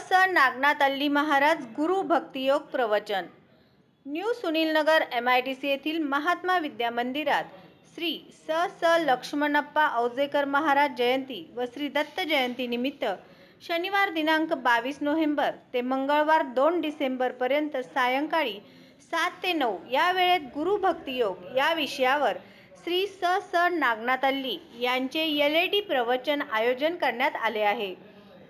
स नागनाथ अल्ली महाराज गुरु भक्तियोग प्रवचन। न्यू सुनीलनगर MIDC येथील महात्मा विद्या मंदिरात श्री स लक्ष्मणप्पा औजेकर महाराज जयंती व श्री दत्त जयंती निमित्त शनिवार दिनांक 22 नोव्हेंबर ते मंगळवार 2 डिसेंबर पर्यंत सायंकाळी 7 ते 9 या वेळेत गुरु भक्तियोग या विषयावर श्री स नागनाथ अल्ली यांचे LED प्रवचन आयोजन करण्यात आले आहे।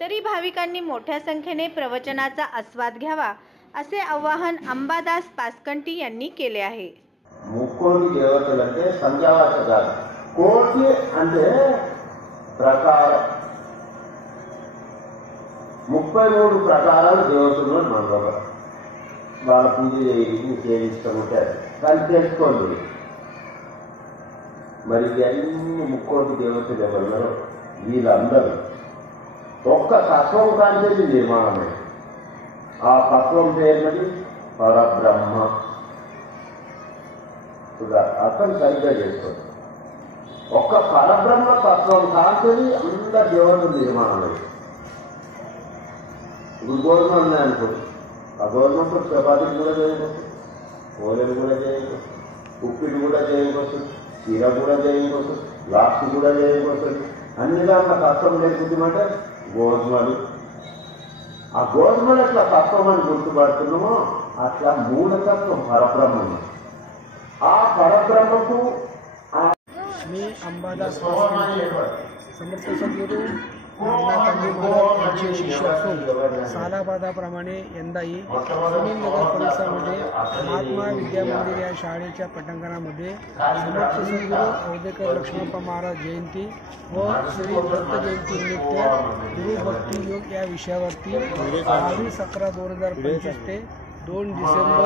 तरी भाविकांनी मोठ्या संख्येने प्रवचनाचा आस्वाद घ्यावा असे आवाहन अंबादास पासकंटी यांनी केले आहे। ముక్కోటి దేవతలంటే సంధ్యావాచకాలు కోటి అంటే ప్రకారం 33 ప్రకారాలు దేవతలు మనలో వాళ్ళ పూజ చేయించుకుంటారు కానీ తెలుసుకోండి మరి అన్ని ముక్కోటి దేవతలు ఎవరు వీళ్ళందరూ ఒక్క తత్వం కాంతి నిర్మాణమే ఆ తత్వం పేరునది పరబ్రహ్మ అర్థం సరిగ్గా చేసుకోండి ఒక్క పరబ్రహ్మ తత్వం కాంతి అందరు దేవతలు నిర్మాణమే ఇప్పుడు గోధుమ ఉన్నాయనుకోండి ఆ గోధుమతో చపాతీలు కూడా చేయవచ్చు ఓలెలు కూడా చేయవచ్చు ఉప్పిటి కూడా చేయవచ్చు చీర కూడా చేయవచ్చు లాప్సి కూడా చేయవచ్చు అన్ని దాంట్లో తత్వం లేకుంటే గోధుమలు ఆ గోధుమలు ఎట్లా తత్వం అని గుర్తుపడుతున్నామో అట్లా మూలతత్వం పరబ్రహ్మం ఆ పరబ్రహ్మకు मी अंबादास समर्थ सद्गुरू नागनाथ अल्ली महाराज यांचे शिष्य असून सालाबादाप्रमाणे यंदाही सुनीलनगर परिसरामध्ये महात्मा विद्या मंदिर या शाळेच्या पटांगणामध्ये समर्थ सद्गुरू औजेकर लक्ष्मणप्पा महाराज जयंती व श्री दत्त जयंती निमित्त गुरु भक्ती योग या विषयावरती 22/11/2025 ते 2 डिसेंबर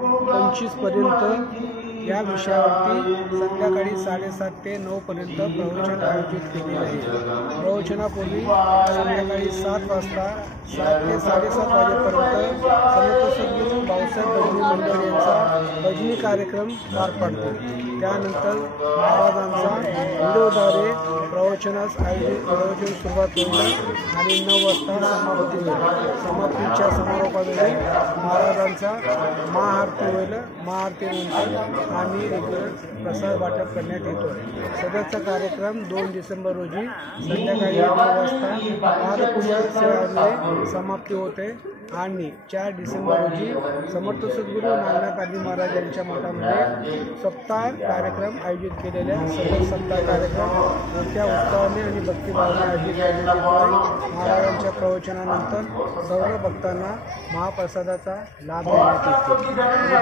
2025 पर्यंत या विषयावरती संध्याकाळी 7:30 ते 9 पर्यंत प्रवचन आयोजित केले आहे। प्रवचनापूर्वी संध्याकाळी 7 वाजता 7 ते 7:30 वाजेपर्यंत समर्थ सद्गुरू भाऊसाहेब भजनी मंडळ यांचा भजनी कार्यक्रम पार पडतो। त्यानंतर महाराजांचा व्हिडिओद्वारे प्रवचनास प्रवचन सुरुवात होईल आणि 9 वाजता समाप्ती होईल। समाप्तीच्या समारोपावेळी महाराजांचा महाआरती होईल। महाआरतीनंतर आणि प्रसाद वाटप करण्यात येतो। सदरचा कार्यक्रम 2 डिसेंबर रोजी संध्याकाळी 9 वाजता पारपूजा सेवेने समाप्ती होते आणि 4 डिसेंबर रोजी समर्थ सद्गुरू नागनाथ अल्ली महाराज यांच्या मठामध्ये सप्ताह कार्यक्रम आयोजित केलेल्या सदर सप्ताह कार्यक्रम मोठ्या उत्साहाने आणि भक्तिभावाने आयोजित करण्यात येतो आहे। महाराजांच्या प्रवचनानंतर सर्व भक्तांना महाप्रसादाचा लाभ देण्यात येतो।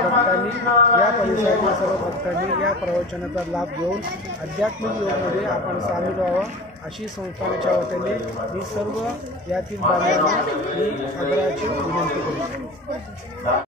भक्तांनी या परिसरातील सर्व भक्तांनी या प्रवचनाचा लाभ घेऊन आध्यात्मिक योगमध्ये आपण सामील व्हावा अशी संस्थानाच्या वतीने मी सर्व यातील बांधवांना मी आदराची विनंती करतो।